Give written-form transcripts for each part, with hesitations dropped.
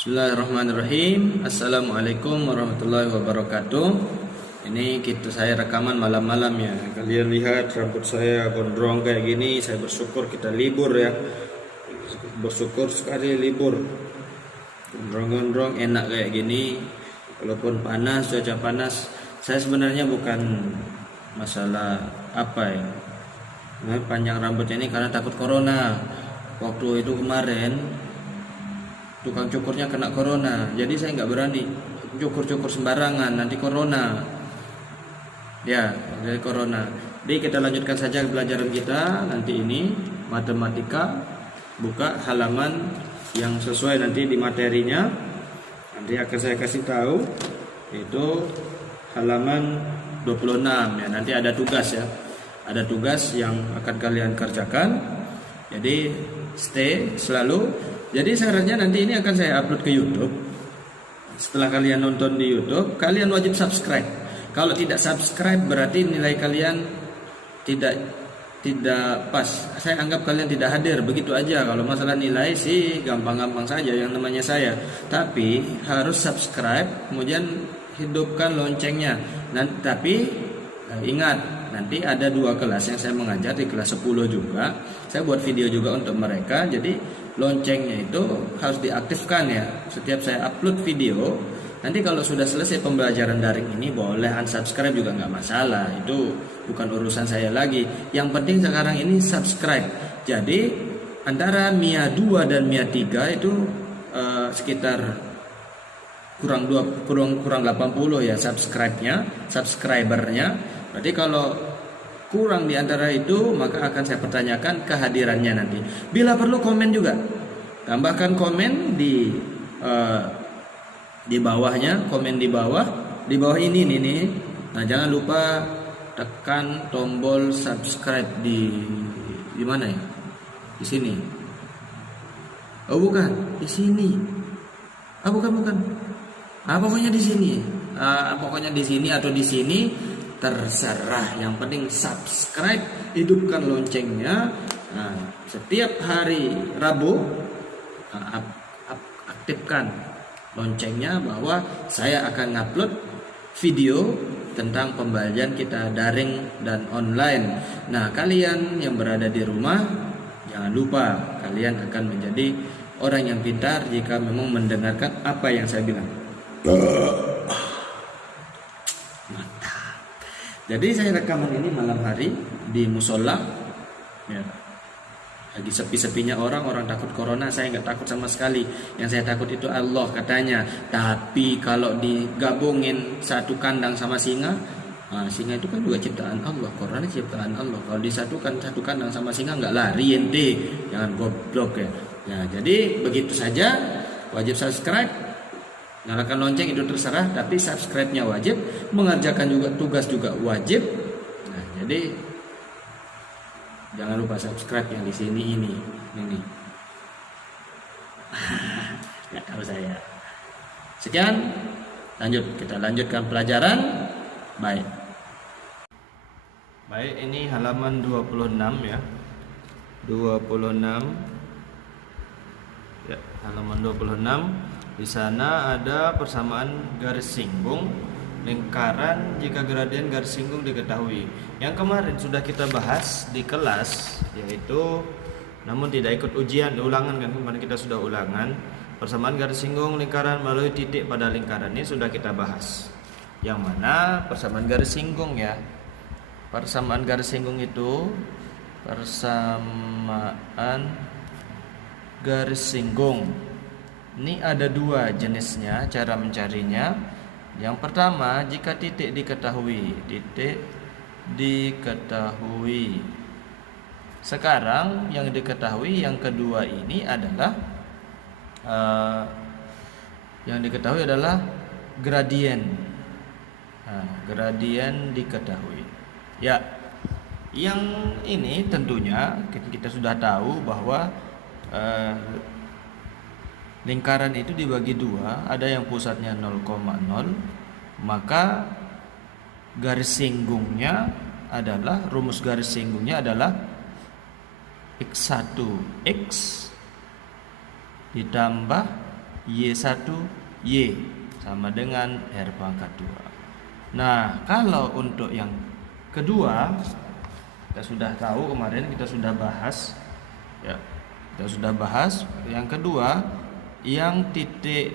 Bismillahirrahmanirrahim. Assalamualaikum warahmatullahi wabarakatuh. Ini saya rekaman malam-malam ya. Kalian lihat rambut saya gondrong kayak gini. Saya bersyukur kita libur ya. Bersyukur sekali libur. Gondrong-gondrong enak kayak gini. Walaupun panas, cuaca panas. Saya sebenarnya bukan masalah apa ya. Panjang rambutnya ini karena takut corona. Waktu itu kemarin tukang cukurnya kena corona, jadi saya nggak berani cukur sembarangan, nanti corona ya, dari corona. Jadi kita lanjutkan saja pelajaran kita nanti ini matematika. Buka halaman yang sesuai nanti di materinya, nanti akan saya kasih tahu, itu halaman 26 ya. Nanti ada tugas ya, ada tugas yang akan kalian kerjakan, jadi stay selalu. Jadi syaratnya nanti ini akan saya upload ke YouTube. Setelah kalian nonton di YouTube, kalian wajib subscribe. Kalau tidak subscribe berarti nilai kalian tidak pas. Saya anggap kalian tidak hadir, begitu aja. Kalau masalah nilai sih gampang-gampang saja, yang namanya saya. Tapi harus subscribe, kemudian hidupkan loncengnya. Tapi ingat, nanti ada 2 kelas yang saya mengajar, di kelas 10 juga. Saya buat video juga untuk mereka. Jadi loncengnya itu harus diaktifkan ya. Setiap saya upload video, nanti kalau sudah selesai pembelajaran daring ini boleh unsubscribe juga nggak masalah. Itu bukan urusan saya lagi. Yang penting sekarang ini subscribe. Jadi antara MIA 2 dan MIA 3 itu sekitar kurang 80 ya subscribernya. Berarti kalau kurang di antara itu, maka akan saya pertanyakan kehadirannya nanti. Bila perlu komen juga, tambahkan komen di bawahnya, komen di bawah ini nih. Nah, jangan lupa tekan tombol subscribe di mana ya? Di sini. Oh bukan, di sini. Bukan. Pokoknya di sini. Pokoknya di sini atau di sini. Terserah, yang penting subscribe, hidupkan loncengnya. Nah, setiap hari Rabu aktifkan loncengnya bahwa saya akan ngupload video tentang pembelajaran kita daring dan online. Nah, kalian yang berada di rumah, jangan lupa kalian akan menjadi orang yang pintar jika memang mendengarkan apa yang saya bilang. Jadi saya rekaman ini malam hari di musola ya. Lagi sepi-sepinya orang takut corona. Saya nggak takut sama sekali. Yang saya takut itu Allah katanya. Tapi kalau digabungin satu kandang sama singa, singa itu kan juga ciptaan Allah, corona ciptaan Allah. Kalau disatukan satu kandang sama singa, nggak lari ente. Jangan goblok ya. Nah, jadi begitu saja. Wajib subscribe, nyalakan lonceng itu terserah, tapi subscribe-nya wajib, mengerjakan juga tugas juga wajib. Nah, jadi jangan lupa subscribe yang di sini ini. Nggak tahu saya. Sekian, kita lanjutkan pelajaran. Baik, ini halaman 26 ya. 26. Ya, halaman 26. Di sana ada persamaan garis singgung lingkaran jika gradien garis singgung diketahui. Yang kemarin sudah kita bahas di kelas, yaitu namun tidak ikut ujian, ulangan kan, kemarin kita sudah ulangan. Persamaan garis singgung lingkaran melalui titik pada lingkaran ini sudah kita bahas. Yang mana persamaan garis singgung ya. Persamaan garis singgung itu persamaan garis singgung. Ini ada 2 jenisnya, cara mencarinya. Yang pertama, jika titik diketahui. Sekarang yang diketahui yang kedua ini adalah gradien. Gradien diketahui. Ya, yang ini tentunya kita sudah tahu bahwa lingkaran itu dibagi 2, ada yang pusatnya 0,0, maka garis singgungnya adalah, rumus garis singgungnya adalah X1 X ditambah Y1 Y sama dengan R pangkat 2. Nah, kalau untuk yang kedua, kita sudah tahu kemarin kita sudah bahas ya. Kita sudah bahas yang kedua, yang titik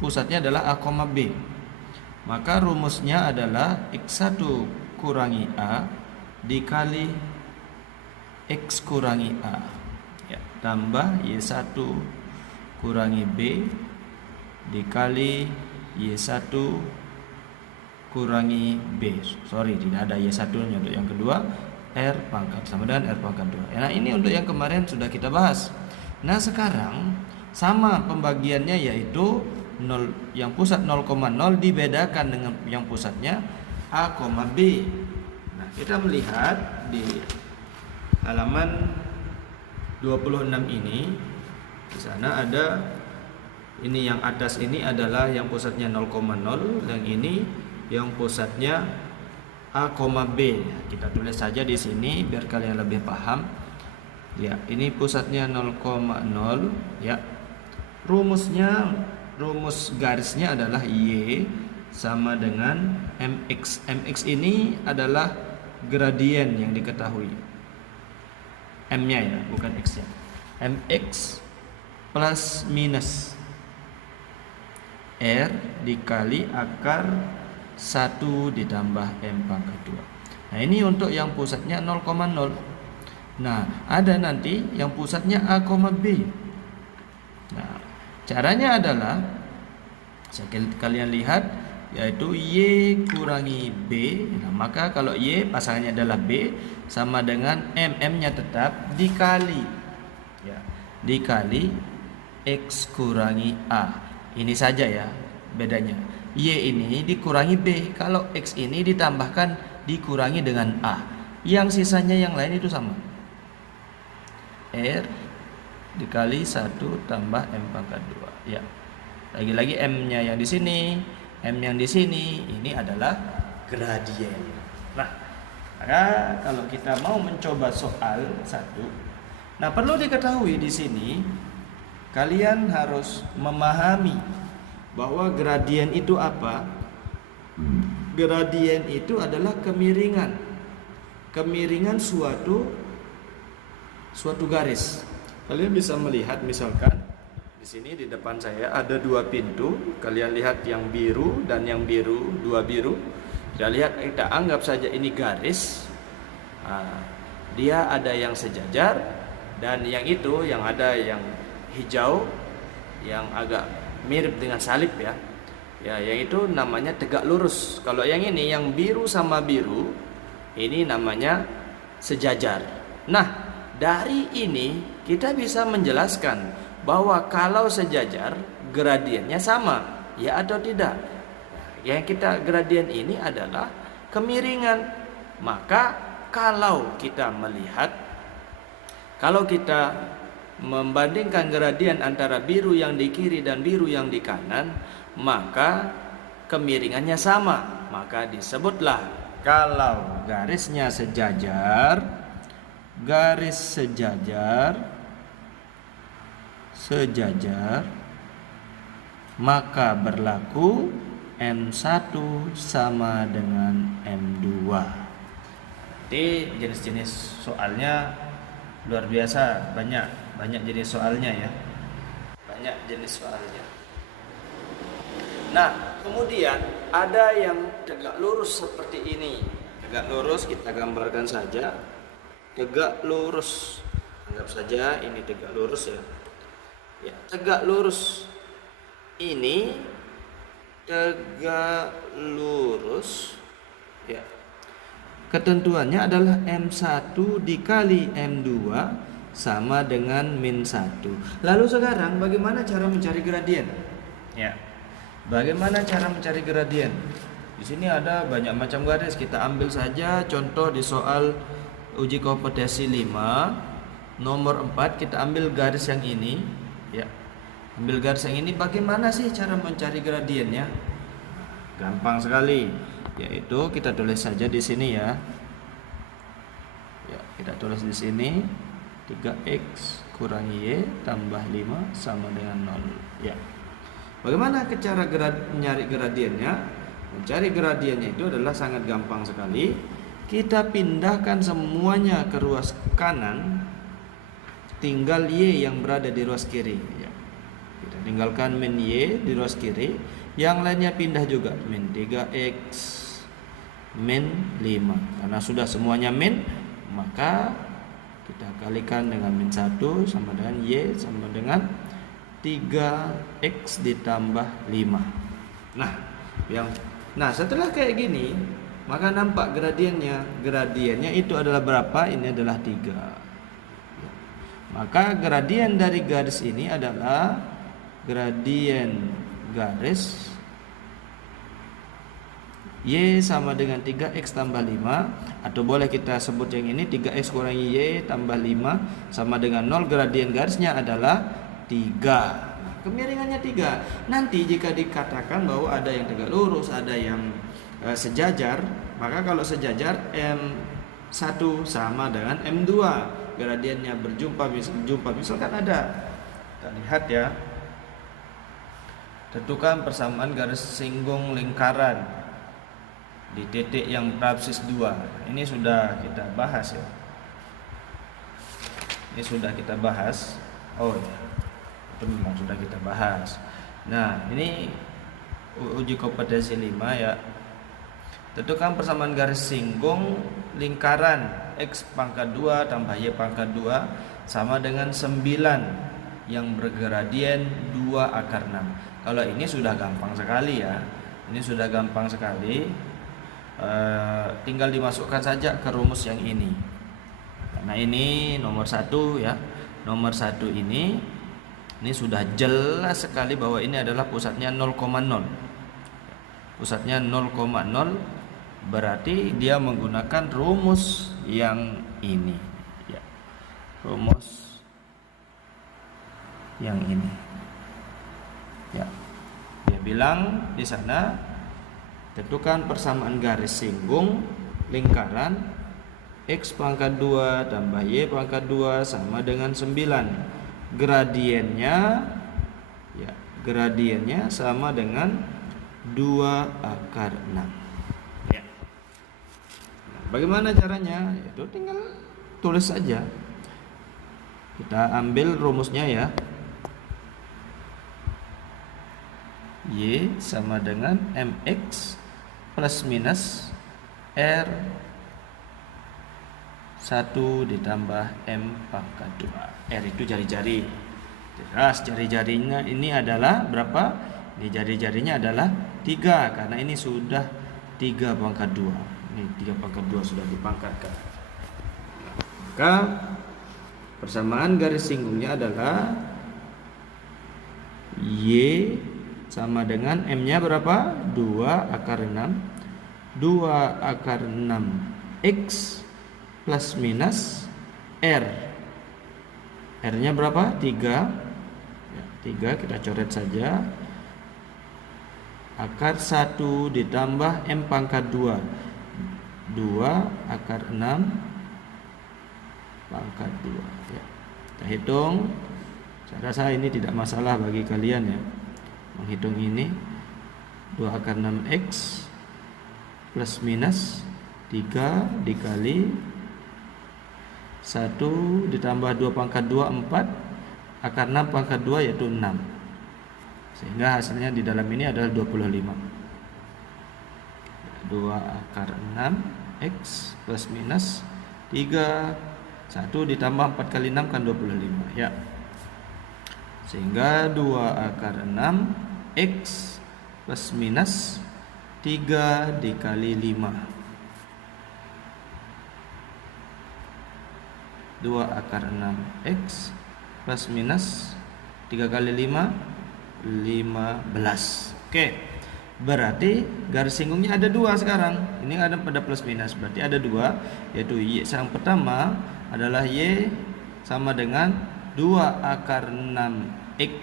pusatnya adalah A, B. Maka rumusnya adalah X1 kurangi A dikali X kurangi A ya, tambah Y1 kurangi B dikali Y1 kurangi B. Sorry, tidak ada Y1 nya untuk yang kedua. R pangkat sama dengan R pangkat 2. Nah, ini untuk yang kemarin sudah kita bahas. Nah, sekarang sama pembagiannya, yaitu 0, yang pusat 0,0 dibedakan dengan yang pusatnya A, B. Nah, kita melihat di halaman 26 ini, di sana ada ini, yang atas ini adalah yang pusatnya 0,0, dan ini yang pusatnya A, B. Kita tulis saja di sini biar kalian lebih paham. Ya, ini pusatnya 0,0 ya. Rumus garisnya adalah Y sama dengan MX. MX ini adalah gradien yang diketahui. M-nya ya, bukan X-nya. MX plus minus R dikali akar 1 ditambah M pangkat 2. Nah, ini untuk yang pusatnya 0,0. Nah, ada nanti yang pusatnya A, B. Nah, caranya adalah kalian lihat, yaitu Y kurangi B. Nah, maka kalau Y pasangannya adalah B sama dengan M-nya tetap dikali ya, dikali X kurangi A. Ini saja ya bedanya. Y ini dikurangi B, kalau X ini ditambahkan dikurangi dengan A. Yang sisanya yang lain itu sama. R dikali 1 tambah M pangkat 2 ya. Lagi-lagi M-nya yang di sini, M yang di sini, ini adalah gradien. Nah, maka kalau kita mau mencoba soal 1, nah perlu diketahui di sini kalian harus memahami bahwa gradien itu apa? Gradien itu adalah kemiringan. Kemiringan suatu garis. Kalian bisa melihat misalkan di sini di depan saya ada 2 pintu. Kalian lihat yang biru dan yang biru, 2 biru. Kita anggap saja ini garis. Nah, dia ada yang sejajar dan yang itu yang ada yang hijau yang agak mirip dengan salib ya. Ya, yang itu namanya tegak lurus. Kalau yang ini yang biru sama biru, ini namanya sejajar. Nah, dari ini kita bisa menjelaskan bahwa kalau sejajar gradiennya sama, ya atau tidak. Yang kita gradien ini adalah kemiringan. Maka kalau kita melihat, kalau kita membandingkan gradien antara biru yang di kiri dan biru yang di kanan, maka kemiringannya sama. Maka disebutlah kalau garisnya sejajar, garis sejajar, maka berlaku M1 sama dengan M2. Jadi jenis-jenis soalnya luar biasa, banyak jenis soalnya ya. Banyak jenis soalnya. Nah, kemudian ada yang tegak lurus seperti ini. Tegak lurus kita gambarkan saja. Tegak lurus. Anggap saja ini tegak lurus ya. Ya, tegak lurus. Ini tegak lurus ya. Ketentuannya adalah M1 dikali M2 sama dengan min 1. Lalu sekarang bagaimana cara mencari gradien? Ya. Bagaimana cara mencari gradien? Di sini ada banyak macam garis. Kita ambil saja contoh di soal uji kompetensi 5 nomor 4, kita ambil garis yang ini ya. Ambil garis yang ini, bagaimana sih cara mencari gradiennya? Gampang sekali, yaitu kita tulis saja di sini ya. Ya, kita tulis di sini 3x kurangi y tambah 5 sama dengan 0 ya. Bagaimana cara nyari gradiennya? Mencari gradiennya itu adalah sangat gampang sekali. Kita pindahkan semuanya ke ruas kanan, tinggal Y yang berada di ruas kiri ya. Kita tinggalkan min Y di ruas kiri, yang lainnya pindah juga, min 3x, min 5. Karena sudah semuanya min, maka kita kalikan dengan min 1 sama dengan Y sama dengan 3x ditambah 5. Nah, setelah kayak gini, maka nampak gradiennya. Gradiennya itu adalah berapa? Ini adalah 3. Maka gradien dari garis ini adalah gradien garis Y sama dengan 3x tambah 5, atau boleh kita sebut yang ini 3x kurangi Y tambah 5 sama dengan 0. Gradien garisnya adalah 3. Nah, kemiringannya 3. Nanti jika dikatakan bahwa ada yang tegak lurus, ada yang sejajar, maka kalau sejajar M1 sama dengan M2. Gradiennya berjumpa misalkan ada, kita lihat ya, tentukan persamaan garis singgung lingkaran di titik yang berabsis 2. Ini sudah kita bahas ya. Ini sudah kita bahas. Oh ya, itu memang sudah kita bahas. Nah, ini uji kompetensi 5 ya. Tentukan persamaan garis singgung lingkaran X pangkat 2 tambah Y pangkat 2 sama dengan 9 yang bergradien 2 akar 6. Kalau ini sudah gampang sekali ya. Ini sudah gampang sekali. Tinggal dimasukkan saja ke rumus yang ini. Karena ini nomor 1 ya. Nomor 1 ini sudah jelas sekali bahwa ini adalah pusatnya 0,0. Pusatnya 0,0, berarti dia menggunakan rumus yang ini ya. Rumus yang ini ya. Dia bilang di sana, tentukan persamaan garis singgung lingkaran X pangkat 2 tambah Y pangkat 2 sama dengan 9. Gradiennya sama dengan 2 akar 6 ya. Bagaimana caranya? Itu tinggal tulis saja. Kita ambil rumusnya ya. Y sama dengan mx plus minus r 1 ditambah m pangkat 2. R itu jari-jari. Jelas jari-jarinya ini adalah berapa? Ini jari-jarinya adalah 3, karena ini sudah 3 pangkat 2. Ini 3 pangkat 2 sudah dipangkatkan. Maka persamaan garis singgungnya adalah Y sama dengan M-nya berapa? 2 akar 6. 2 akar 6 X plus minus R. R-nya berapa? 3 ya, 3 kita coret saja. Akar 1 ditambah M pangkat 2. 2 akar 6 pangkat 2 ya. Kita hitung. Saya rasa ini tidak masalah bagi kalian ya, menghitung ini. 2 akar 6x plus minus 3 dikali 1 ditambah 2 pangkat 2 4 akar 6 pangkat 2 yaitu 6. Sehingga hasilnya di dalam ini adalah 25. 2 akar 6x plus minus 3 1 ditambah 4 kali 6 kan 25 ya. Sehingga 2 akar 6x plus minus 3 dikali 5. 2 akar 6x plus minus 3 kali 5 15. Oke. Berarti garis singgungnya ada 2 sekarang. Ini ada pada plus minus, berarti ada 2, yaitu Y yang pertama adalah Y sama dengan 2 akar 6x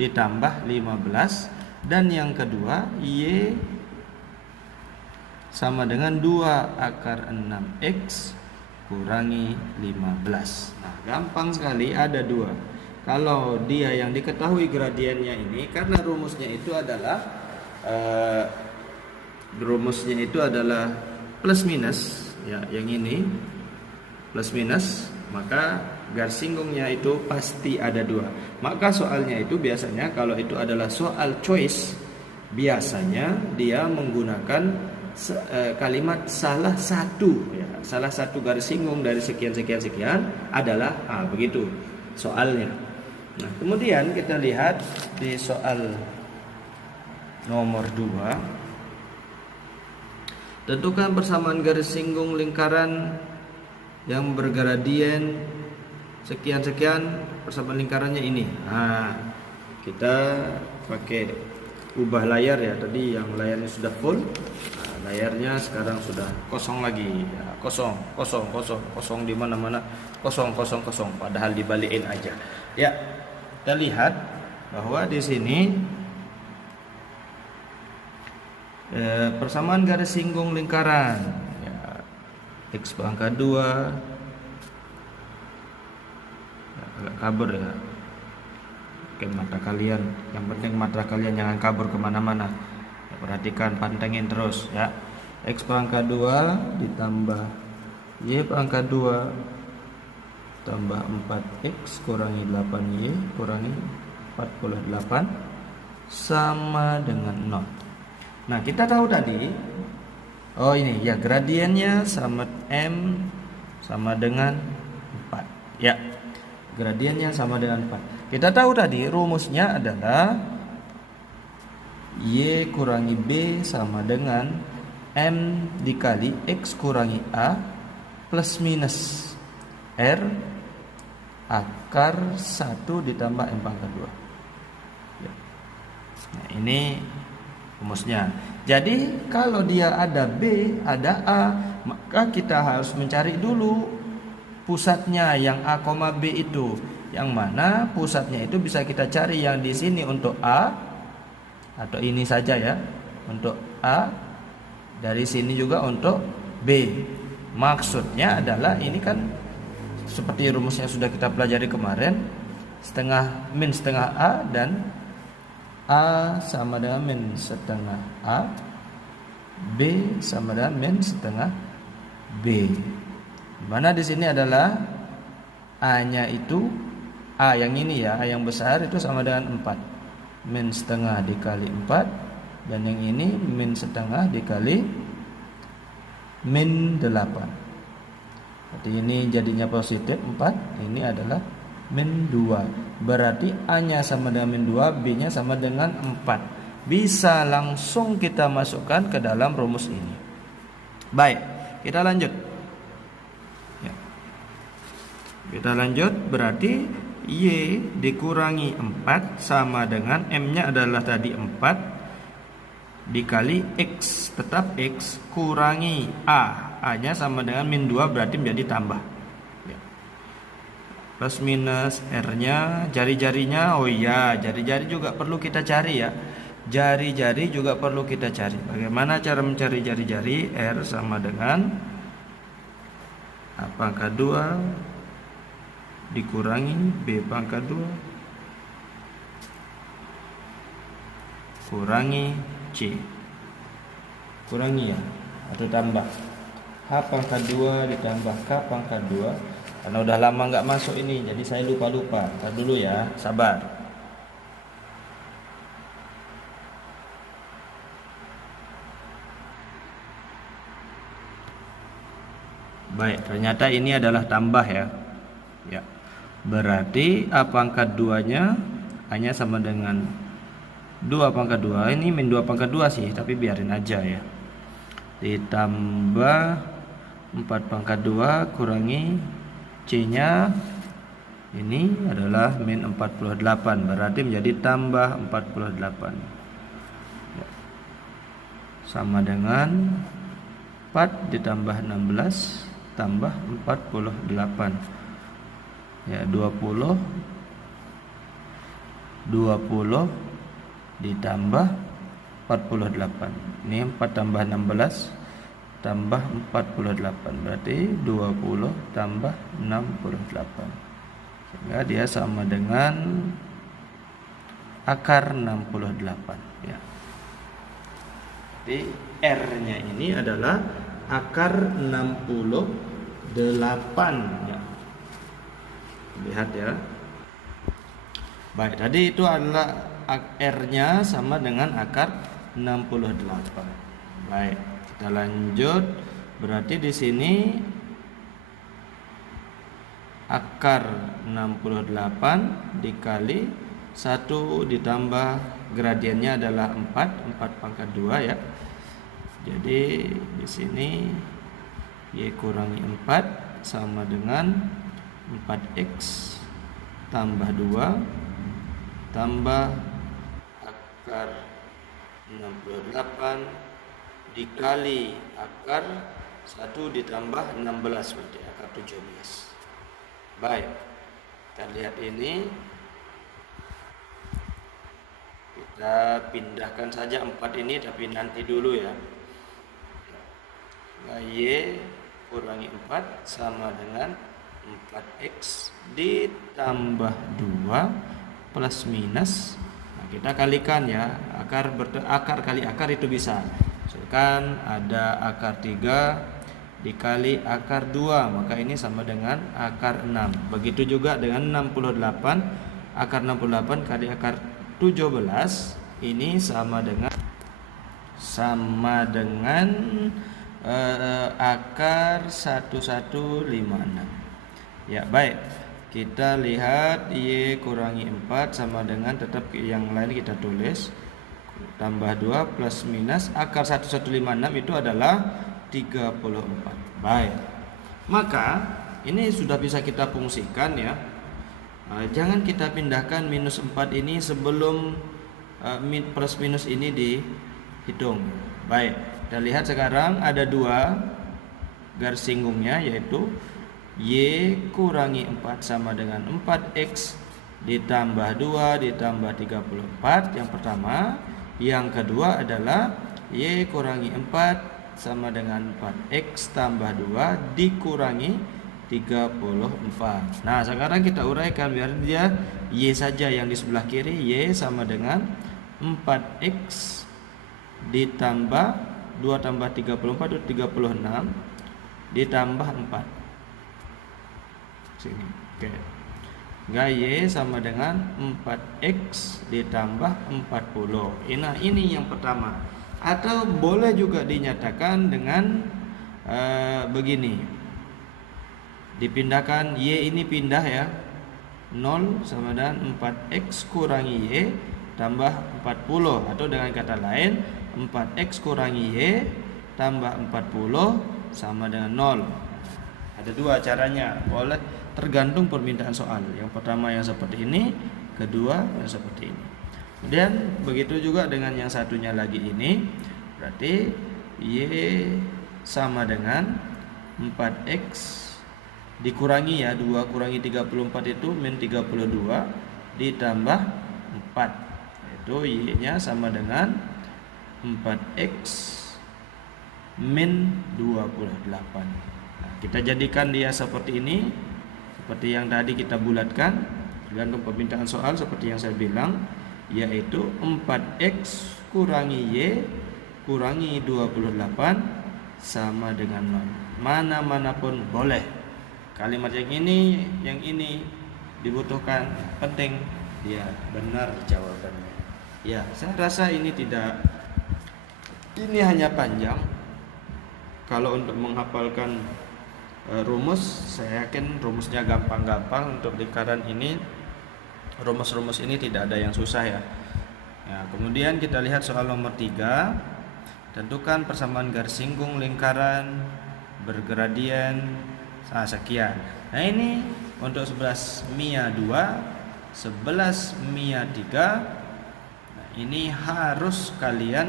ditambah 15, dan yang kedua Y sama dengan 2 akar 6x kurangi 15. Nah, gampang sekali, ada 2. kalau dia yang diketahui gradiennya ini, karena rumusnya itu adalah plus minus ya, yang ini plus minus, maka garis singgungnya itu pasti ada 2. Maka soalnya itu biasanya kalau itu adalah soal choice, biasanya dia menggunakan kalimat salah satu ya, salah satu garis singgung dari sekian sekian sekian adalah A, begitu soalnya. Nah, kemudian kita lihat di soal nomor 2. Tentukan persamaan garis singgung lingkaran yang bergradien sekian-sekian, persamaan lingkarannya ini. Nah, kita pakai ubah layar ya, tadi yang layarnya sudah full. Nah, layarnya sekarang sudah kosong lagi. Ya, kosong di mana-mana, kosong, padahal dibalikin aja. Ya, kita lihat bahwa di sini persamaan garis singgung lingkaran ya, X pangkat 2 ya, agak kabur ya. Oke, mata kalian, yang penting mata kalian jangan kabur kemana-mana ya, perhatikan, pantengin terus ya. X pangkat 2 ditambah Y pangkat 2 tambah 4X kurangi 8Y kurangi 48 sama dengan 0. Nah, kita tahu tadi, oh ini ya, gradiennya sama M sama dengan 4 ya, gradiennya sama dengan 4. Kita tahu tadi rumusnya adalah Y kurangi B sama dengan M dikali X kurangi A plus minus R akar 1 ditambah M pangkat 2 ya. Nah, ini rumusnya. Jadi kalau dia ada B, ada A, maka kita harus mencari dulu pusatnya yang A, B itu. Yang mana pusatnya itu bisa kita cari yang di sini untuk A, atau ini saja ya, untuk A, dari sini juga untuk B. Maksudnya adalah ini kan seperti rumusnya sudah kita pelajari kemarin, min setengah A, dan A sama dengan min setengah A, B sama dengan min setengah B. Mana di sini adalah A-nya itu, A yang ini ya, A yang besar itu sama dengan 4. Min setengah dikali 4, dan yang ini min setengah dikali min 8. Berarti ini jadinya positif 4, ini adalah min 2. Berarti A-nya sama dengan min 2, B-nya sama dengan 4. Bisa langsung kita masukkan ke dalam rumus ini. Baik, kita lanjut ya. Kita lanjut, berarti Y dikurangi 4 sama dengan M-nya adalah tadi 4 dikali X, tetap X, kurangi A. A-nya sama dengan min 2, berarti menjadi tambah ya. Plus minus R-nya, jari-jarinya, oh iya, jari-jari juga perlu kita cari ya. Jari-jari juga perlu kita cari. Bagaimana cara mencari jari-jari? R sama dengan A pangkat 2 dikurangi B pangkat 2 kurangi C. Kurangi ya, atau tambah H pangkat 2 ditambah K pangkat 2. Karena udah lama nggak masuk ini, jadi saya lupa-lupa. Ntar dulu ya, sabar. Baik, ternyata ini adalah tambah ya. Ya. Berarti A pangkat 2-nya hanya sama dengan 2 pangkat 2. Ini min 2 pangkat 2 sih, tapi biarin aja ya. Ditambah 4 pangkat 2 kurangi C-nya, ini adalah min 48, berarti menjadi tambah 48 ya. Sama dengan 4 ditambah 16 tambah 48 ya, 20 ditambah 48. Ini 4 tambah 16 tambah 48, berarti 20 tambah 68. sehingga dia sama dengan akar 68 ya. Jadi R-nya ini adalah akar 68 ya. Lihat ya. Baik, tadi itu adalah R-nya sama dengan akar 68. Baik, kita lanjut. Berarti di sini akar 68 dikali 1 ditambah gradiennya adalah 4 pangkat 2 ya. Jadi di sini Y kurangi 4 sama dengan 4X tambah 2 tambah akar 68 dikali akar 1 ditambah 16 berarti akar 17. Baik, kita lihat ini. Kita pindahkan saja 4 ini, tapi nanti dulu ya. Nah, Y kurangi 4 sama dengan 4X ditambah 2 plus minus. Nah, kita kalikan ya. Akar kali akar itu bisa. Misalkan ada akar 3 dikali akar 2, maka ini sama dengan akar 6. Begitu juga dengan 68, akar 68 kali akar 17 ini sama dengan akar 1156. Ya, baik. Kita lihat Y kurangi 4 sama dengan, tetap yang lain kita tulis, tambah 2 plus minus akar 1156 itu adalah 34. Baik. Maka ini sudah bisa kita fungsikan ya. Jangan kita pindahkan minus 4 ini sebelum plus minus ini dihitung. Baik, kita lihat sekarang ada 2 garis singgungnya, yaitu Y kurangi 4 sama dengan 4X ditambah 2 ditambah 34 yang pertama. Yang kedua adalah Y kurangi 4 sama dengan 4X tambah 2 dikurangi 34. Nah, sekarang kita uraikan biar dia Y saja yang di sebelah kiri. Y sama dengan 4X ditambah 2 tambah 34 itu 36 ditambah 4. Sini. Oke. Y sama dengan 4X ditambah 40. Nah, ini yang pertama. Atau boleh juga dinyatakan dengan begini. Dipindahkan Y ini pindah ya, 0 sama dengan 4X kurangi Y tambah 40. Atau dengan kata lain 4X kurangi Y tambah 40 sama dengan 0. Ada 2 caranya, boleh tergantung permintaan soal. Yang pertama yang seperti ini, kedua yang seperti ini. Kemudian begitu juga dengan yang satunya lagi ini. Berarti Y sama dengan 4X dikurangi ya, 2 kurangi 34 itu min 32 ditambah 4. Itu Y-nya sama dengan 4X min 28. Nah, kita jadikan dia seperti ini, seperti yang tadi kita bulatkan, tergantung permintaan soal seperti yang saya bilang, yaitu 4X kurangi Y kurangi 28 sama dengan 0. Mana-mana pun boleh. Kalimat yang ini dibutuhkan, penting dia benar jawabannya. Ya, saya rasa ini hanya panjang. Kalau untuk menghafalkan rumus, saya yakin rumusnya gampang-gampang. Untuk lingkaran ini, rumus-rumus ini tidak ada yang susah ya. Ya, kemudian kita lihat soal nomor 3. Tentukan persamaan garis singgung lingkaran bergradien sekian. Nah, ini untuk 11 mia 2, 11 mia 3. Nah, ini harus kalian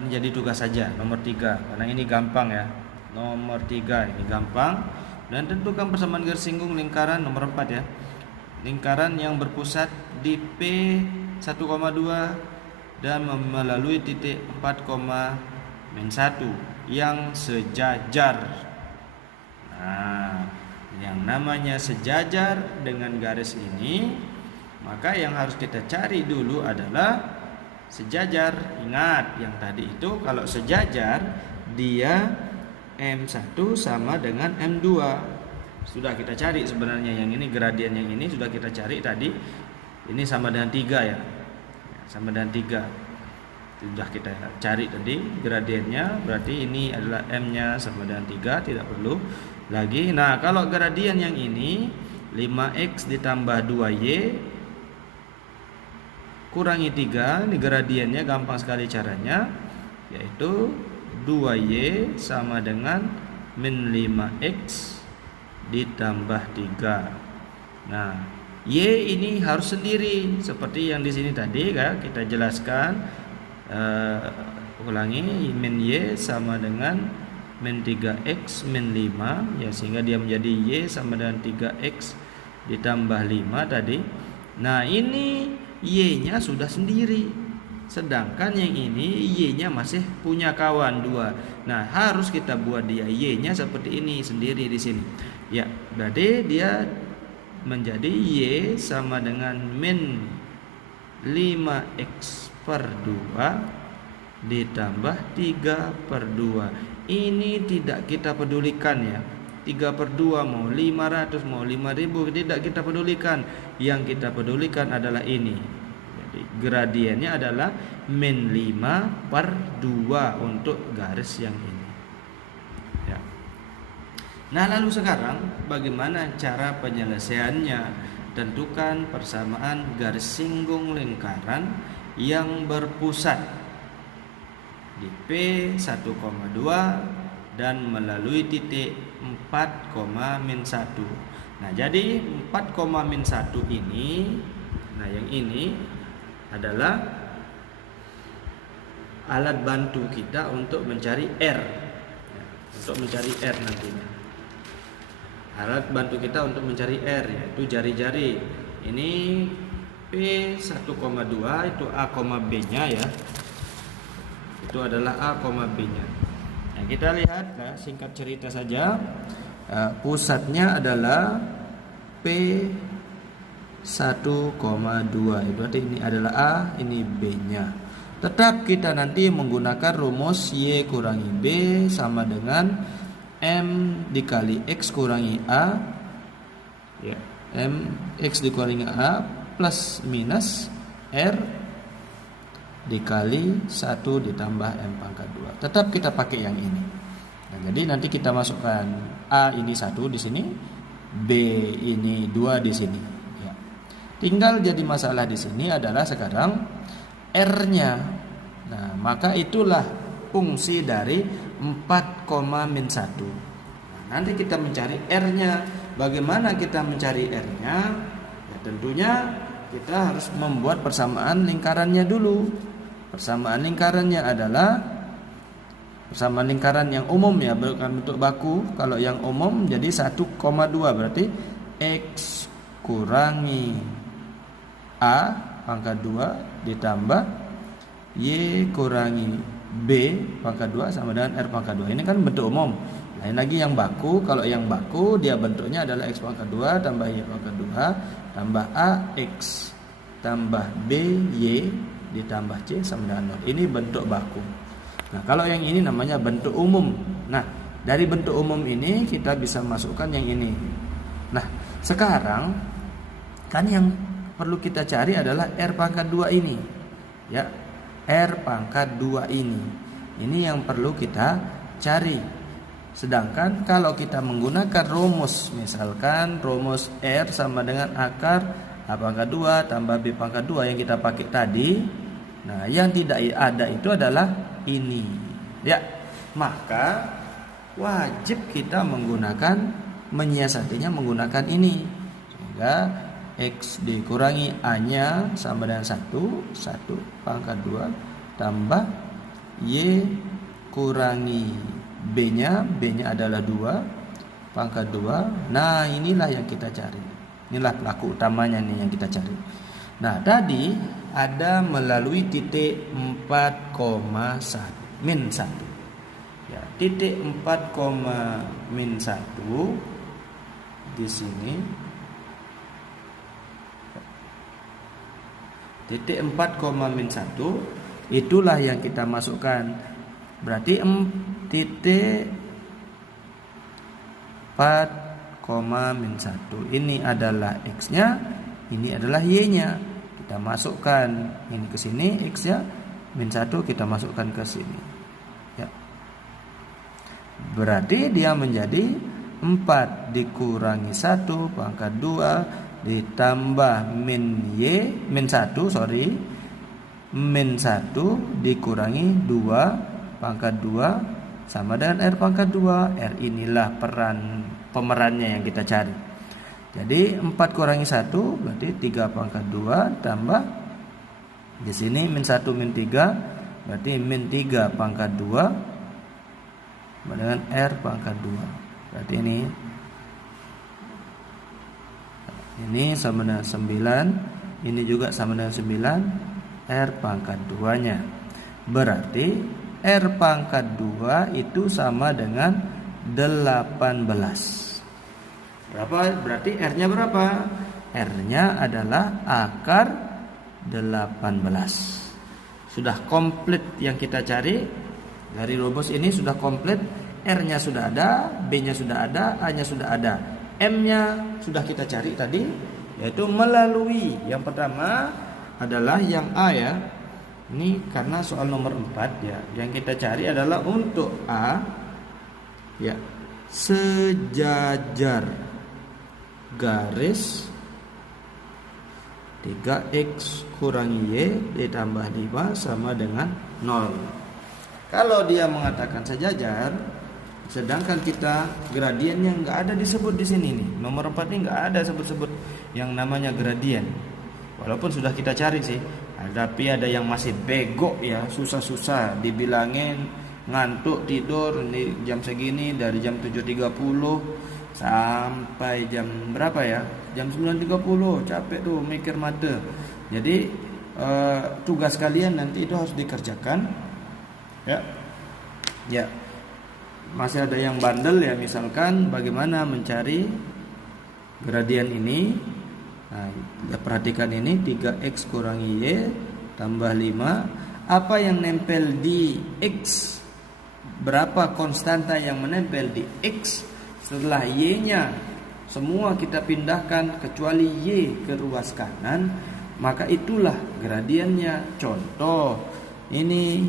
ini jadi tugas saja nomor 3, karena ini gampang ya. Nomor 3 ini gampang. Dan tentukan persamaan garis singgung lingkaran nomor 4 ya. Lingkaran yang berpusat di P 1,2 dan melalui titik 4,-1 yang sejajar. Nah, yang namanya sejajar dengan garis ini, maka yang harus kita cari dulu adalah sejajar. Ingat yang tadi itu kalau sejajar dia M1 sama dengan M2. Sudah kita cari sebenarnya yang ini, gradien yang ini sudah kita cari tadi. Ini sama dengan 3 ya. Sama dengan 3. Sudah kita cari tadi gradiennya, berarti ini adalah M-nya sama dengan 3, tidak perlu lagi. Nah, kalau gradien yang ini 5x ditambah 2y kurangi 3, ini gradiennya gampang sekali caranya, yaitu 2y sama dengan min 5x ditambah 3. Nah, y ini harus sendiri seperti yang di sini tadi ya, kita jelaskan. Ulangi, min y sama dengan min 3x min 5 ya, sehingga dia menjadi y sama dengan 3x ditambah 5 tadi. Nah, ini y-nya sudah sendiri, sedangkan yang ini y-nya masih punya kawan 2. Nah, harus kita buat dia y-nya seperti ini sendiri di sini. Ya, berarti dia menjadi y sama dengan min 5x per 2 ditambah 3 per 2. Ini tidak kita pedulikan ya. 3 per 2 mau 500 mau 5000 tidak kita pedulikan. Yang kita pedulikan adalah ini. Jadi gradiennya adalah min 5 per 2 untuk garis yang ini ya. Nah, lalu sekarang bagaimana cara penyelesaiannya? Tentukan persamaan garis singgung lingkaran yang berpusat di P 1,2 dan melalui titik 4, min 1. Nah, jadi 4, min 1 ini, nah yang ini adalah alat bantu kita untuk mencari R ya, untuk mencari R nantinya. Alat bantu kita untuk mencari R, yaitu jari-jari. Ini P 1,2 itu A, B nya ya. Itu adalah A, B nya. Nah, kita lihat nah, singkat cerita saja. Pusatnya adalah P 1,2. Berarti ini adalah A, ini B nya. Tetap kita nanti menggunakan rumus Y kurangi B sama dengan M dikali X kurangi A ya, M X dikurangi A plus minus R dikali 1 ditambah M pangkat 2. Tetap kita pakai yang ini. Nah, jadi nanti kita masukkan A ini 1 di sini, B ini 2 di sini ya. Tinggal jadi masalah di sini adalah sekarang R-nya. Nah, maka itulah fungsi dari 4, min 1. Nah, nanti kita mencari R-nya. Bagaimana kita mencari R-nya? Ya, tentunya kita harus membuat persamaan lingkarannya dulu. Persamaan lingkarannya adalah persamaan lingkaran yang umum ya, bukan bentuk baku. Kalau yang umum jadi 1,2 berarti X kurangi A pangkat 2 ditambah Y kurangi B pangkat 2 sama dengan R pangkat 2. Ini kan bentuk umum. Lain lagi yang baku. Kalau yang baku dia bentuknya adalah X pangkat 2 tambah Y pangkat 2 tambah A X tambah B Y ditambah C sama dengan 0. Ini bentuk baku. Nah, kalau yang ini namanya bentuk umum. Nah, dari bentuk umum ini kita bisa masukkan yang ini. Nah, sekarang kan yang perlu kita cari adalah R pangkat 2 ini. Ya, R pangkat 2 ini. Ini yang perlu kita cari. Sedangkan kalau kita menggunakan rumus, misalkan rumus R sama dengan akar A pangkat 2 tambah B pangkat 2 yang kita pakai tadi. Nah, yang tidak ada itu adalah ini. Ya, maka wajib kita menyiasatinya menggunakan ini. Sehingga X dikurangi A-nya sama dengan 1 pangkat 2 tambah Y kurangi B-nya adalah 2 pangkat 2. Nah, inilah yang kita cari. Inilah pelaku utamanya nih yang kita cari. Nah, tadi ada melalui titik 4, min 1. Ya, titik 4, min 1 di sini. Titik 4, min 1 itulah yang kita masukkan. Berarti titik 4, min 1 ini adalah X-nya, ini adalah Y-nya. Kita masukkan ini ke sini, X-nya min 1 kita masukkan ke sini. Ya. Berarti dia menjadi 4 dikurangi 1 pangkat 2 ditambah min 1 dikurangi 2 pangkat 2 sama dengan R pangkat 2. R inilah pemerannya yang kita cari. Jadi 4 kurangi 1 berarti 3 pangkat 2 tambah di sini min 1 min 3 berarti min 3 pangkat 2 sama dengan R pangkat 2. Berarti ini sama dengan 9, ini juga sama dengan 9, R pangkat 2-nya. Berarti R pangkat 2 itu sama dengan 18. Berapa? Berarti R-nya berapa? R-nya adalah akar 18. Sudah komplit yang kita cari. Dari rumus ini sudah komplit. R-nya sudah ada, B-nya sudah ada, A-nya sudah ada. M-nya sudah kita cari tadi, yaitu melalui yang pertama adalah yang A ya. Ini karena soal nomor 4 ya. Yang kita cari adalah untuk A ya, sejajar garis 3x kurangi y ditambah 5 sama dengan 0. Kalau dia mengatakan sejajar, sedangkan kita gradiennya nggak ada disebut di sini nih. Nomor 4 ini nggak ada sebut-sebut yang namanya gradien. Walaupun sudah kita cari sih, tapi ada yang masih bego ya, susah-susah dibilangin, ngantuk tidur di jam segini dari jam 7.30 sampai jam berapa ya? Jam 9.30, capek tuh mikir mata. Jadi tugas kalian nanti itu harus dikerjakan. Ya. Ya. Masih ada yang bandel ya, misalkan bagaimana mencari gradien ini. Nah, perhatikan ini 3x kurangi y tambah 5. Apa yang nempel di x? Berapa konstanta yang menempel di x? Setelah y-nya semua kita pindahkan kecuali y ke ruas kanan, maka itulah gradiennya. Contoh, ini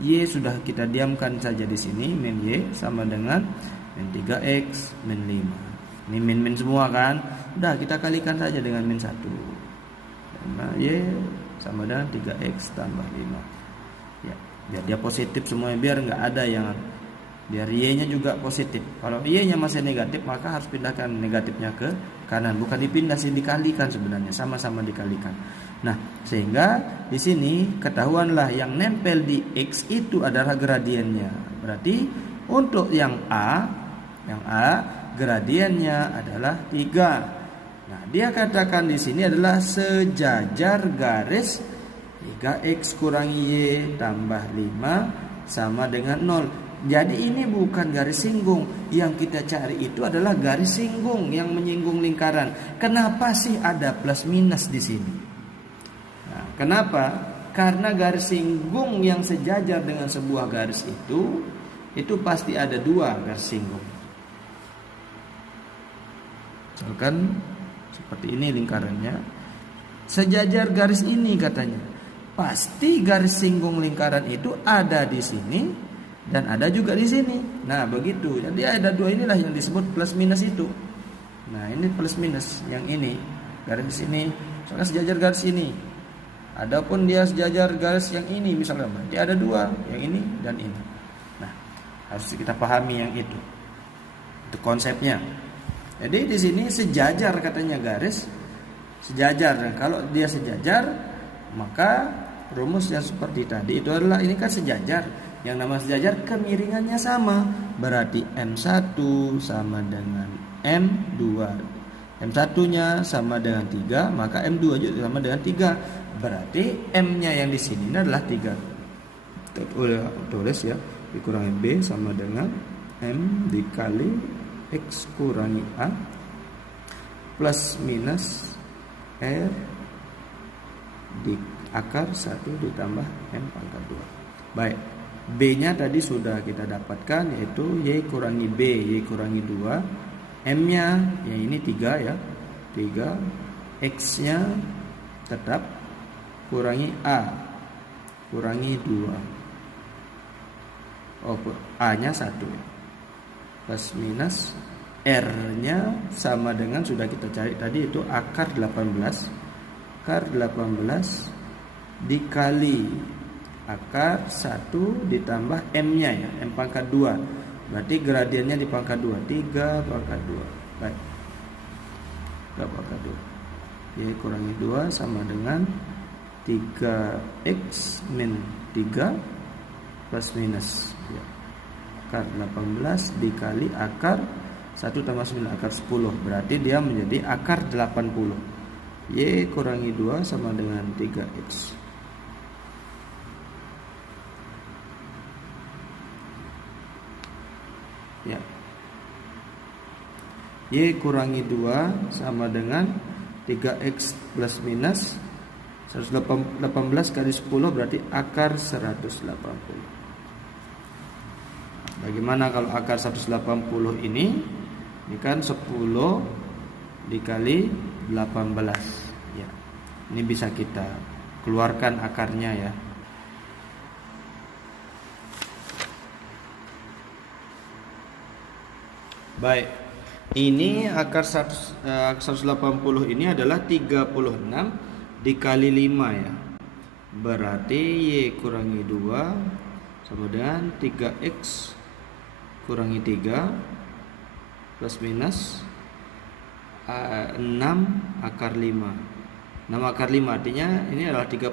y sudah kita diamkan saja di sini, min y sama dengan min 3x min 5. Ini min semua kan? Udah kita kalikan saja dengan min 1. Karena y sama dengan 3x tambah 5. Ya, biar dia positif semuanya, biar nggak ada yang, biar y-nya juga positif. Kalau y-nya masih negatif, maka harus pindahkan negatifnya ke kanan. Bukan dipindah sih, dikalikan sebenarnya, sama-sama dikalikan. Nah, sehingga di sini ketahuanlah yang nempel di X itu adalah gradiennya. Berarti untuk yang A gradiennya adalah 3. Nah, dia katakan di sini adalah sejajar garis 3x kurangi y tambah 5 sama dengan 0. Jadi ini bukan garis singgung. Yang kita cari itu adalah garis singgung yang menyinggung lingkaran. Kenapa sih ada plus minus di sini? Kenapa? Karena garis singgung yang sejajar dengan sebuah garis itu pasti ada 2 garis singgung. Misalkan seperti ini lingkarannya, sejajar garis ini katanya. Pasti garis singgung lingkaran itu ada di sini dan ada juga di sini. Nah, begitu. Jadi ada 2 inilah yang disebut plus minus itu. Nah, ini plus minus yang ini. Garis ini, soalnya sejajar garis ini. Adapun dia sejajar garis yang ini misalnya, berarti ada 2, yang ini dan ini. Nah, harus kita pahami yang itu. Itu konsepnya. Jadi di sini sejajar katanya garis sejajar. Dan kalau dia sejajar, maka rumus yang seperti tadi itu adalah, ini kan sejajar. Yang nama sejajar kemiringannya sama. Berarti M1 sama dengan M2. M1-nya sama dengan 3, maka M2 juga sama dengan 3. Berarti M-nya yang di sini adalah 3. Tulis ya, dikurangi B sama dengan M dikali X kurangi A plus minus R di akar 1 ditambah M pangkat 2. Baik, B nya tadi sudah kita dapatkan, yaitu Y kurangi B, Y kurangi 2. M nya yang ini 3 ya, 3. X nya tetap kurangi A kurangi 2. A nya 1 plus minus R nya sama dengan sudah kita cari tadi, itu akar 18. Akar 18 dikali akar 1 ditambah M nya ya, M pangkat 2. Berarti gradiennya di pangkat 2, 3 pangkat 2. Baik, 3 pangkat 2. Y kurangi 2 sama dengan 3X min 3 plus minus ya. Akar 18 dikali akar 1 tambah 9 akar 10. Berarti dia menjadi akar 80. Y kurangi 2 sama dengan 3X. Ya. Y kurangi 2 sama dengan 3X plus minus 118 kali 10 berarti akar 180. Bagaimana kalau akar 180 ini? Ini kan 10 dikali 18 ya. Ini bisa kita keluarkan akarnya ya. Baik, ini akar 180 ini adalah 36 dikali 5 ya. Berarti Y kurangi 2 sama dengan 3X kurangi 3 plus minus 6 akar 5. 6 akar 5 artinya ini adalah 36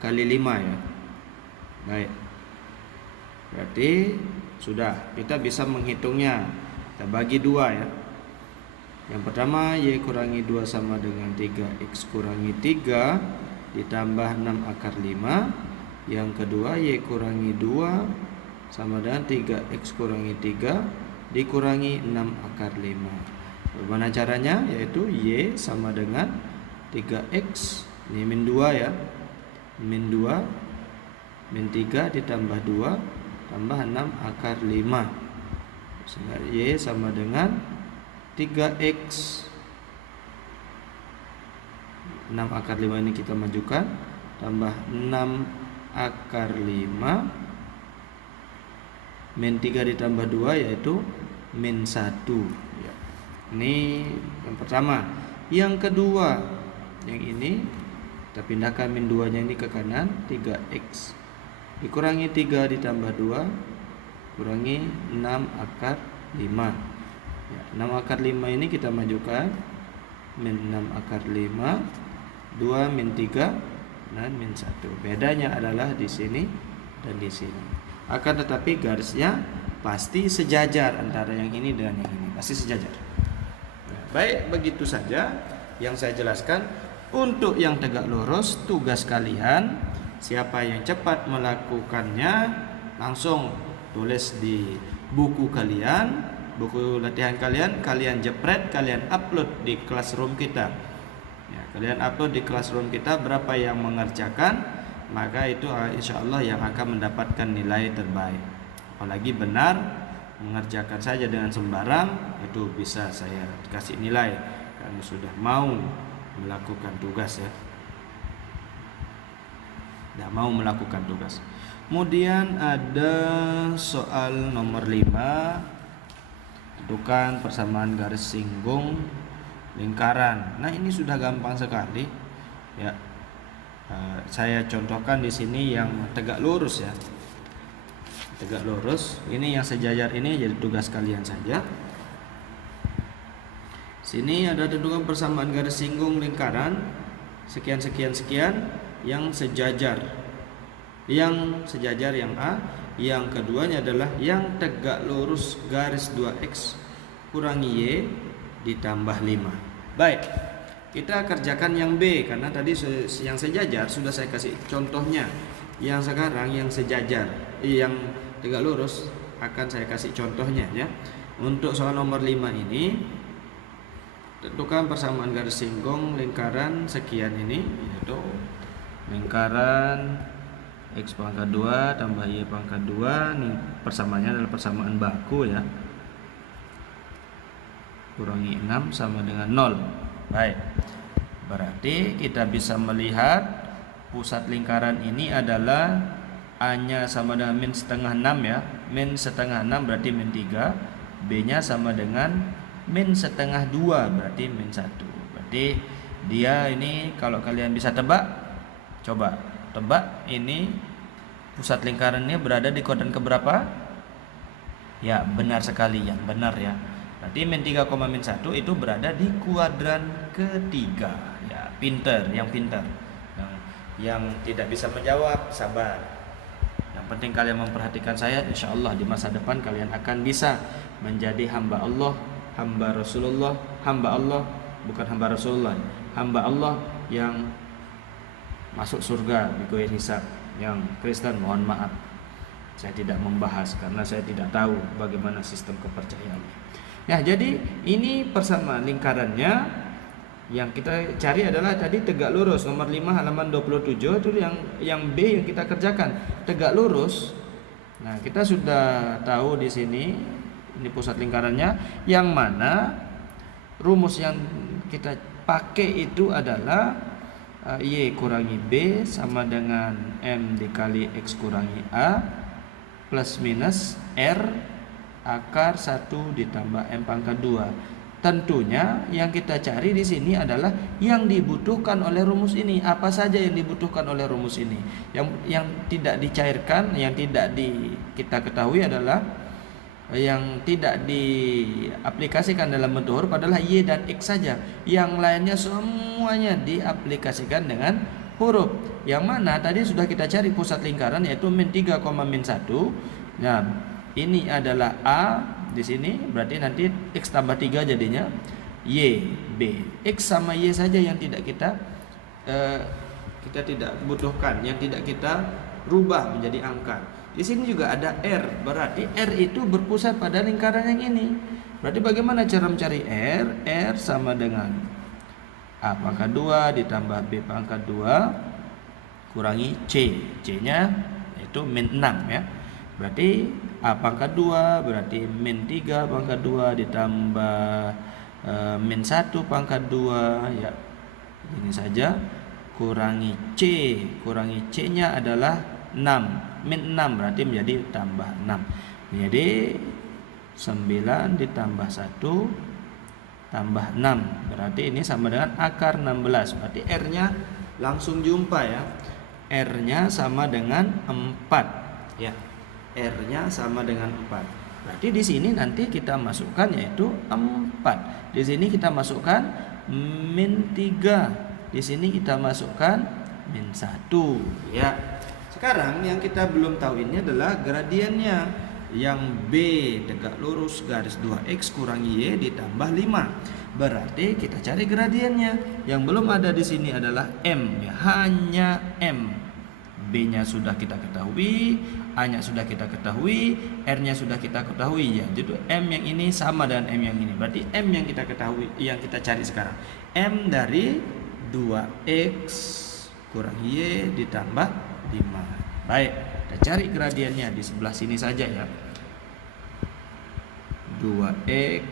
kali 5 ya. Baik, berarti sudah kita bisa menghitungnya. Kita bagi 2 ya. Yang pertama Y kurangi 2 sama dengan 3X kurangi 3 ditambah 6 akar 5. Yang kedua Y kurangi 2 sama dengan 3X kurangi 3 dikurangi 6 akar 5. Bagaimana caranya? Yaitu Y sama dengan 3X, ini min 2 ya, min 2 min 3 ditambah 2 tambah 6 akar 5. Sehingga Y sama dengan 3X, 6 akar 5 ini kita majukan, tambah 6 akar 5 min 3 ditambah 2 yaitu min 1 ya. Ini yang pertama. Yang kedua, yang ini kita pindahkan min 2 nya ini ke kanan, 3X dikurangi 3 ditambah 2 kurangi 6 akar 5 ya. 6 akar 5 ini kita majukan, min 6 akar 5 2 min 3 dan min 1. Bedanya adalah di sini dan di sini. Akan tetapi garisnya pasti sejajar antara yang ini dan yang ini, pasti sejajar. Baik, begitu saja yang saya jelaskan. Untuk yang tegak lurus, tugas kalian, siapa yang cepat melakukannya langsung tulis di buku kalian, buku latihan kalian, kalian jepret, kalian upload di classroom kita ya. Kalian upload di classroom kita berapa yang mengerjakan, maka itu insya Allah yang akan mendapatkan nilai terbaik. Apalagi benar mengerjakan saja dengan sembarang, itu bisa saya kasih nilai karena sudah mau melakukan tugas ya, sudah mau melakukan tugas. Kemudian ada soal nomor 5, tentukan persamaan garis singgung lingkaran. Nah, ini sudah gampang sekali ya. Saya contohkan di sini yang tegak lurus ya, tegak lurus. Ini yang sejajar, ini jadi tugas kalian saja. Sini ada tentukan persamaan garis singgung lingkaran sekian sekian sekian yang sejajar. Yang sejajar yang A, yang keduanya adalah yang tegak lurus garis 2X kurangi Y ditambah 5. Baik, kita kerjakan yang B karena tadi yang sejajar sudah saya kasih contohnya. Yang sekarang yang sejajar, yang tegak lurus akan saya kasih contohnya ya. Untuk soal nomor 5 ini tentukan persamaan garis singgong lingkaran sekian ini, yaitu lingkaran X pangkat 2 tambah Y pangkat 2. Ini persamaannya adalah persamaan baku ya, kurangi 6 sama dengan 0. Baik, berarti kita bisa melihat pusat lingkaran ini adalah A-nya sama dengan min setengah 6 ya. Min setengah 6 berarti min 3. B-nya sama dengan min setengah 2 berarti min 1. Berarti dia ini kalau kalian bisa tebak, coba tebak ini pusat lingkarannya berada di kuadran keberapa? Ya, benar sekali, yang benar ya. Berarti min 3, min 1 itu berada di kuadran ketiga. Ya, pinter, yang pinter. Yang tidak bisa menjawab, sabar. Yang penting kalian memperhatikan saya, insya Allah di masa depan kalian akan bisa menjadi hamba Allah, hamba Rasulullah, hamba Allah, bukan hamba Rasulullah, hamba Allah yang masuk surga di bighairi hisab. Yang Kristen mohon maaf, saya tidak membahas karena saya tidak tahu bagaimana sistem kepercayaannya. Nah, jadi ini persamaan lingkarannya. Yang kita cari adalah tadi tegak lurus nomor 5 halaman 27 itu yang B yang kita kerjakan, tegak lurus. Nah, kita sudah tahu di sini ini pusat lingkarannya, yang mana rumus yang kita pakai itu adalah Y kurangi B sama dengan M dikali X kurangi A plus minus R akar 1 ditambah M pangkat 2. Tentunya yang kita cari di sini adalah yang dibutuhkan oleh rumus ini. Apa saja yang dibutuhkan oleh rumus ini? Yang tidak dicairkan, yang tidak kita ketahui adalah yang tidak diaplikasikan dalam bentuk huruf adalah Y dan X saja. Yang lainnya semuanya diaplikasikan dengan huruf. Yang mana tadi sudah kita cari pusat lingkaran yaitu min 3, min 1. Nah, ini adalah A di sini, berarti nanti X tambah 3 jadinya Y, B. X sama Y saja yang tidak kita tidak butuhkan, yang tidak kita rubah menjadi angka. Di sini juga ada R, berarti R itu berpusat pada lingkaran yang ini. Berarti bagaimana cara mencari R? R sama dengan A pangkat 2 ditambah B pangkat 2 kurangi C. C-nya itu min 6 ya. Berarti A pangkat 2 berarti min 3 pangkat 2 ditambah min 1 pangkat 2 ya. Ini saja kurangi C. Kurangi C-nya adalah 6. Min 6 berarti menjadi tambah 6. Jadi 9 ditambah 1 tambah 6. Berarti ini sama dengan akar 16. Berarti R-nya langsung jumpa ya. R-nya sama dengan 4 ya. R-nya sama dengan 4. Berarti di sini nanti kita masukkan yaitu 4. Di sini kita masukkan min 3. Di sini kita masukkan min 1 ya. Sekarang yang kita belum tahu ini adalah gradiennya. Yang B tegak lurus garis 2X kurangi Y ditambah 5. Berarti kita cari gradiennya. Yang belum ada di sini adalah M ya, hanya M. B-nya sudah kita ketahui, A-nya sudah kita ketahui, R-nya sudah kita ketahui ya. Jadi M yang ini sama dengan M yang ini. Berarti M yang kita ketahui, yang kita cari sekarang M dari 2X kurang Y ditambah 5. Baik, kita cari gradiennya di sebelah sini saja ya. 2X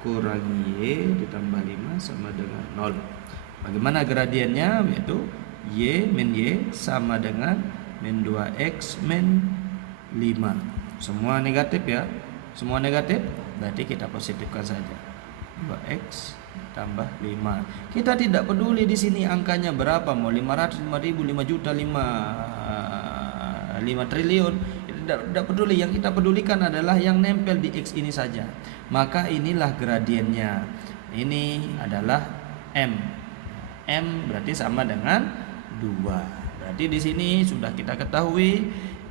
kurang Y ditambah 5 sama dengan 0. Bagaimana gradiennya? Yaitu Y min Y sama dengan min 2X min 5. Semua negatif ya. Semua negatif, berarti kita positifkan saja. 2X tambah 5. Kita tidak peduli di sini angkanya berapa, mau 500, 5.000, 5 juta, 5 triliun. Tidak peduli, yang kita pedulikan adalah yang nempel di X ini saja. Maka inilah gradiennya. Ini adalah M. M berarti sama dengan 2. Berarti di sini sudah kita ketahui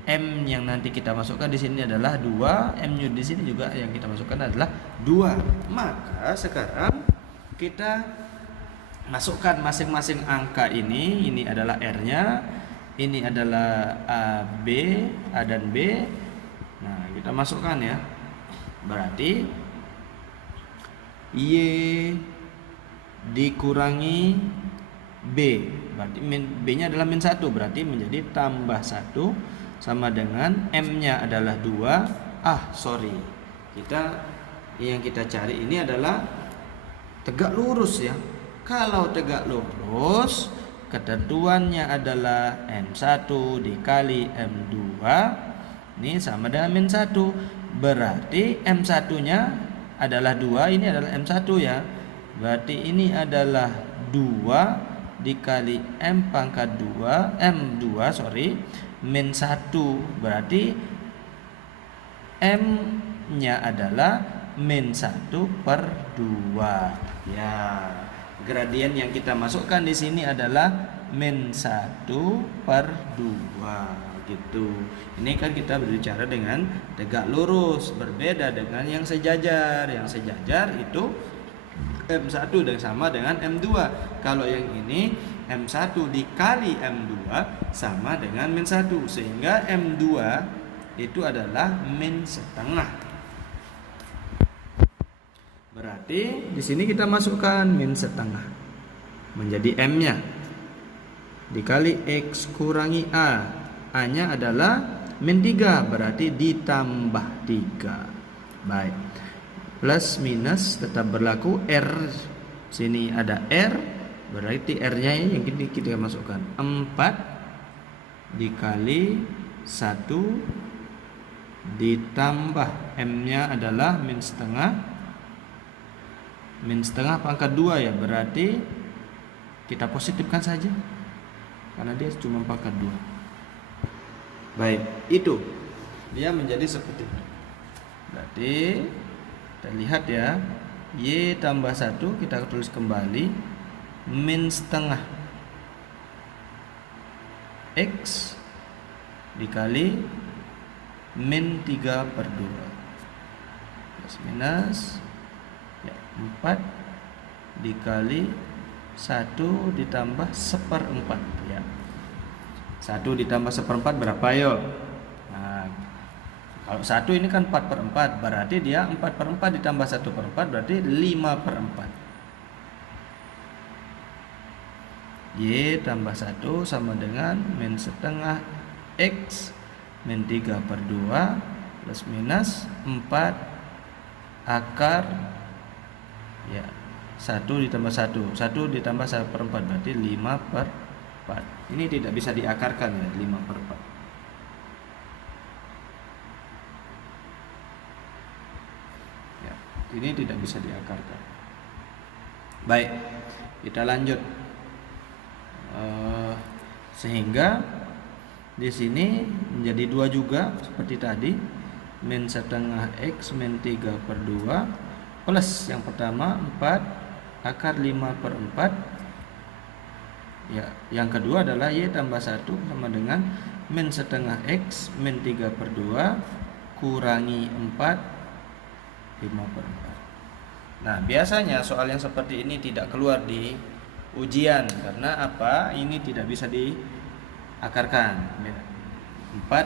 M yang nanti kita masukkan di sini adalah 2, M di sini juga yang kita masukkan adalah 2. Maka sekarang kita masukkan masing-masing angka ini. Ini adalah R-nya, ini adalah A, B, A dan B. Nah, kita masukkan ya. Berarti Y dikurangi B. Berarti B-nya adalah min 1, berarti menjadi tambah 1 sama dengan M-nya adalah 2. Yang kita cari ini adalah tegak lurus ya. Kalau tegak lurus, ketentuannya adalah M1 dikali M2 ini sama dengan min 1. Berarti M1-nya adalah 2, ini adalah M1 ya. Berarti ini adalah 2 dikali M pangkat 2 M2 min 1. Berarti M-nya adalah min 1 per 2 ya. Gradien yang kita masukkan di sini adalah min 1 per 2 gitu. Ini kan kita berbicara dengan tegak lurus, berbeda dengan yang sejajar. Yang sejajar itu M1 dan sama dengan M2. Kalau yang ini M1 dikali M2 sama dengan min 1, sehingga M2 itu adalah min setengah. Berarti di sini kita masukkan min setengah menjadi M-nya dikali X kurangi A. A-nya adalah min 3, berarti ditambah 3. Baik. Plus minus tetap berlaku. R sini ada R, berarti R-nya yang kita masukkan 4 dikali 1 ditambah M-nya adalah min setengah pangkat 2 ya, berarti kita positifkan saja karena dia cuma pangkat 2. Baik, itu dia menjadi seperti itu. Berarti kita lihat ya, Y tambah 1 kita tulis kembali min setengah X dikali min 3 per 2 plus minus ya, 4 dikali 1 ditambah 1/4 ya. 1 ditambah 1/4 berapa yuk? Nah, kalau 1 ini kan 4/4, berarti dia 4/4 ditambah 1/4 berarti 5/4. Y tambah 1 sama dengan min setengah X min 3 per 2 plus minus 4 akar ya 1 ditambah 1 ditambah 1/4 berarti 5/4. Ini tidak bisa diakarkan ya, 5/4. Ya, ini tidak bisa diakarkan. Baik, kita lanjut. Sehingga di sini menjadi 2 juga seperti tadi, min setengah X min 3 per 2 plus yang pertama 4 akar 5/4 ya. Yang kedua adalah Y tambah 1 sama dengan min setengah X min 3 per 2 kurangi 4 5/4. Nah, biasanya soal yang seperti ini tidak keluar di ujian karena apa? Ini tidak bisa diakarkan. 4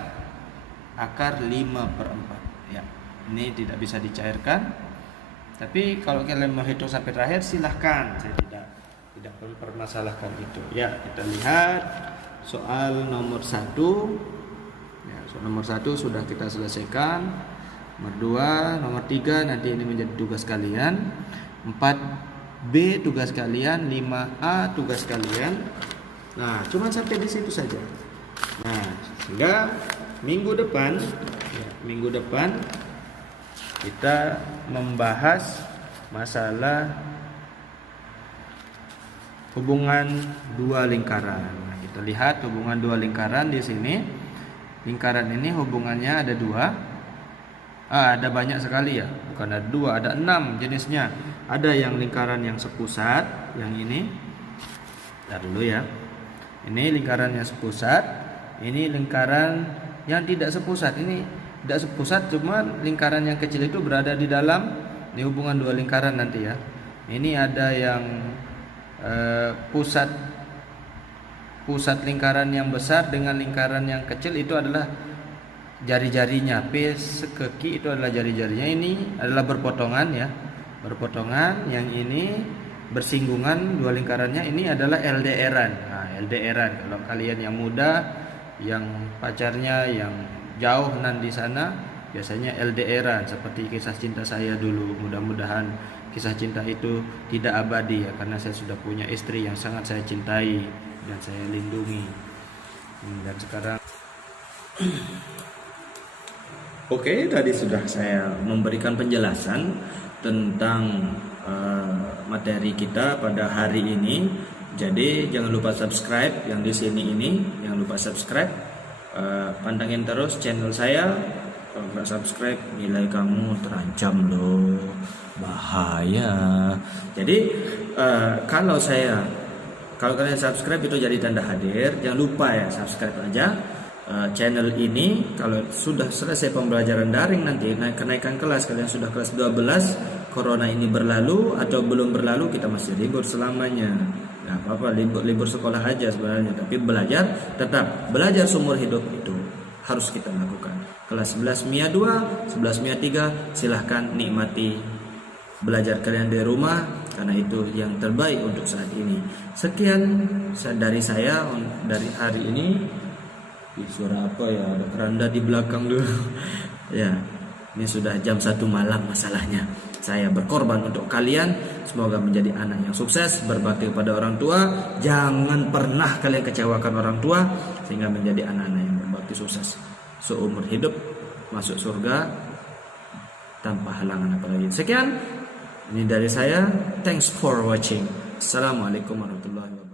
akar 5/4 ya. Ini tidak bisa dicairkan. Tapi kalau kalian mau hitung sampai terakhir silahkan, saya tidak mempermasalahkan itu. Ya, kita lihat soal nomor 1. Ya, soal nomor 1 sudah kita selesaikan. Nomor 2, nomor 3 nanti ini menjadi tugas kalian. 4B tugas kalian, 5A tugas kalian. Nah, cuma sampai di situ saja. Nah, sehingga minggu depan kita membahas masalah hubungan dua lingkaran. Nah, kita lihat hubungan dua lingkaran di sini. Lingkaran ini hubungannya ada 2. Ada banyak sekali ya, bukan ada 2, ada 6 jenisnya. Ada yang lingkaran yang sepusat, yang ini. Lihat dulu ya. Ini lingkaran yang sepusat, ini lingkaran yang tidak sepusat. Ini tidak sepusat, cuma lingkaran yang kecil itu berada di dalam di hubungan dua lingkaran nanti ya. Ini ada yang pusat lingkaran yang besar dengan lingkaran yang kecil itu adalah jari-jarinya. P ke Q itu adalah jari-jarinya. Ini adalah berpotongan ya. berpotongan, yang ini bersinggungan, dua lingkarannya ini adalah LDRan. Nah, LDRan kalau kalian yang muda, yang pacarnya yang jauh nan di sana, biasanya LDRan seperti kisah cinta saya dulu. Mudah-mudahan kisah cinta itu tidak abadi ya, karena saya sudah punya istri yang sangat saya cintai dan saya lindungi. Dan sekarang Oke, tadi sudah saya memberikan penjelasan tentang materi kita pada hari ini. Jadi jangan lupa subscribe yang di sini ini, jangan lupa subscribe. Pantengin terus channel saya. Kalau nggak subscribe, nilai kamu terancam loh, bahaya. Jadi kalau kalian subscribe itu jadi tanda hadir. Jangan lupa ya, subscribe aja channel ini. Kalau sudah selesai pembelajaran daring, nanti kenaikan kelas, kalian sudah kelas 12, corona ini berlalu atau belum berlalu, kita masih libur selamanya. Gak apa-apa, libur sekolah aja sebenarnya, tapi tetap belajar seumur hidup itu harus kita lakukan. Kelas 11 MIA 2, 11 MIA 3, silahkan nikmati belajar kalian di rumah, karena itu yang terbaik untuk saat ini. Sekian dari saya dari hari ini. Suara apa ya, ada keranda di belakang dulu. Ya, ini sudah jam 1 malam masalahnya. Saya berkorban untuk kalian. Semoga menjadi anak yang sukses, berbakti kepada orang tua. Jangan pernah kalian kecewakan orang tua, sehingga menjadi anak-anak yang berbakti sukses seumur hidup, masuk surga tanpa halangan apalagi. Sekian, ini dari saya. Thanks for watching. Assalamualaikum warahmatullahi wabarakatuh.